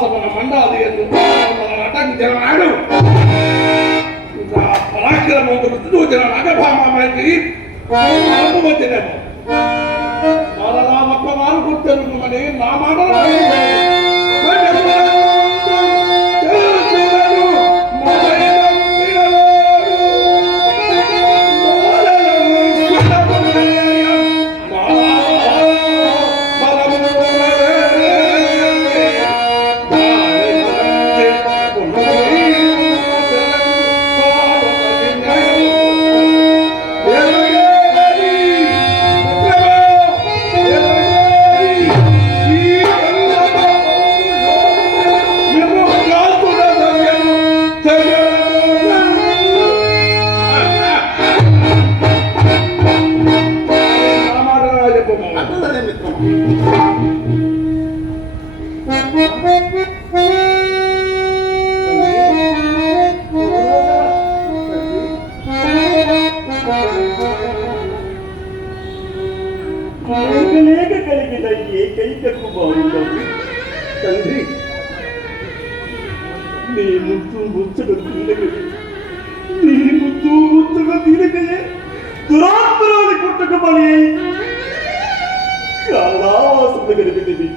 ಶಾಸಕನ ಮಂಡ ಅದು ಎಂದು ಅಟಕ್ ಜನನಾಡು ಪರಾಕ್ರಮವನ್ನು ಬಿಟ್ಟು ಜನ ನಗಭಾಮ ಮಾಡಿ ಅನುಮತಿ ನಾನು ಮಕ್ಕಳು ನಾನು ಕೊಡ್ತೇನೆ ಮನೆ ನಾ ಮಾಡಲು ಮುಚ್ಚುತ್ತಿರುವುದು ಮುಚ್ಚುತ್ತಿರುತ್ತದೆ ದುರಾತ್ಮರಾಗಿ ಕೊಟ್ಟ ಮನೆ ಕಾಲಾಸದ ಗಡಿಬಿಟ್ಟಿದೆ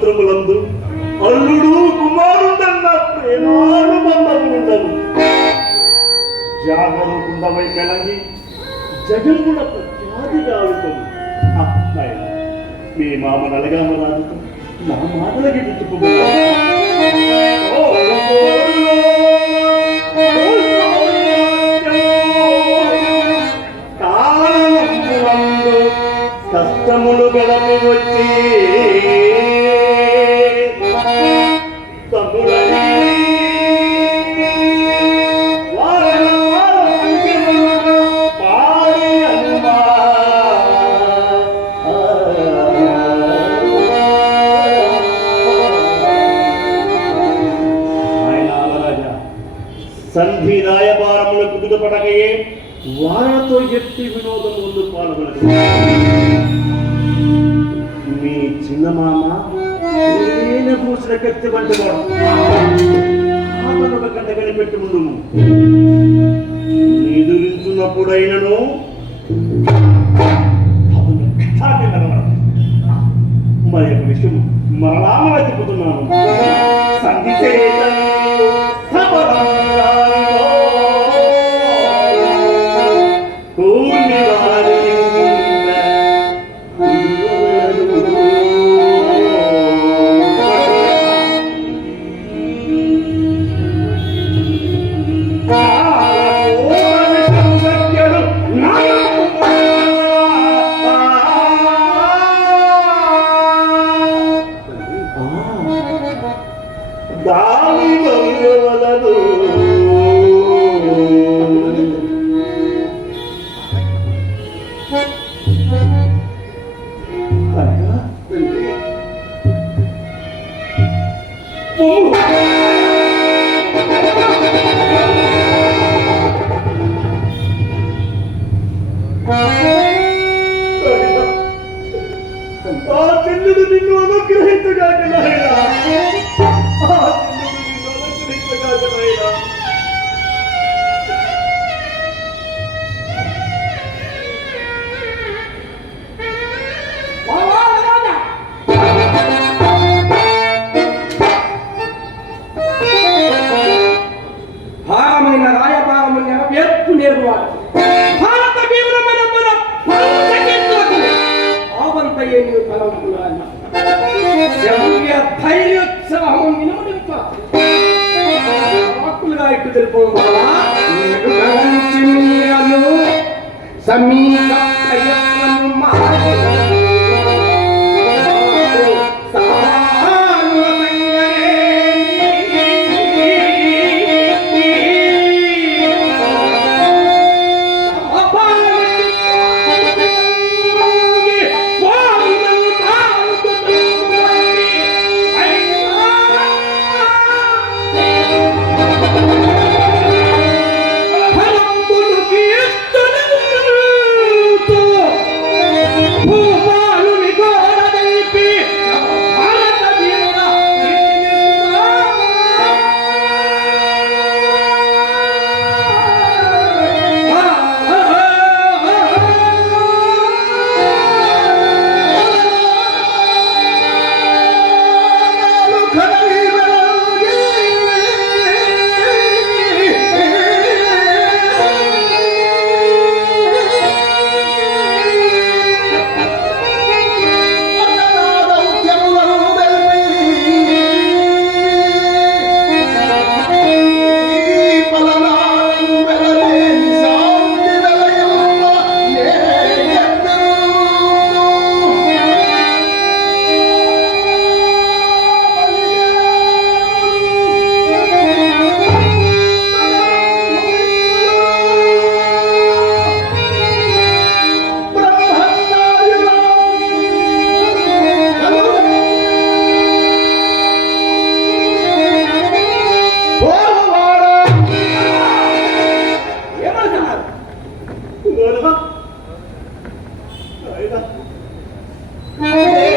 సముద్రములందు అల్లుడు కుమారుడన్న ప్రేమానుబంధముండను జాగరూకుండమై మెలంగి జగన్ముడ ప్రఖ్యాతిగా కాలుతుంది ఆ, మీ మామ నలగామ రాజుతో నా మాటలకి తాళములందు కష్టములు గలమి వచ్చి సంధి రాయబారములకు కుదుపడగయే వారితో ఎట్టి వినోదం ముందు పాల్గొనదు మీ చిన్న మామ నేను పూసిన కత్తి వంటి వాడు ఒక కథ కనిపెట్టి ఉండు ఎదురించున్నప్పుడైనను మరి ఒక విషయం మరలా మరలా తిప్పుతున్నాను ದಾಳಿ ಬರೆಯಬಲ್ಲದು తలంపులాన్న శౌర్య ధైర్యోత్సాహం వినోదింప వాక్కులుగా ఇటు తెలుపు సమీక Amém.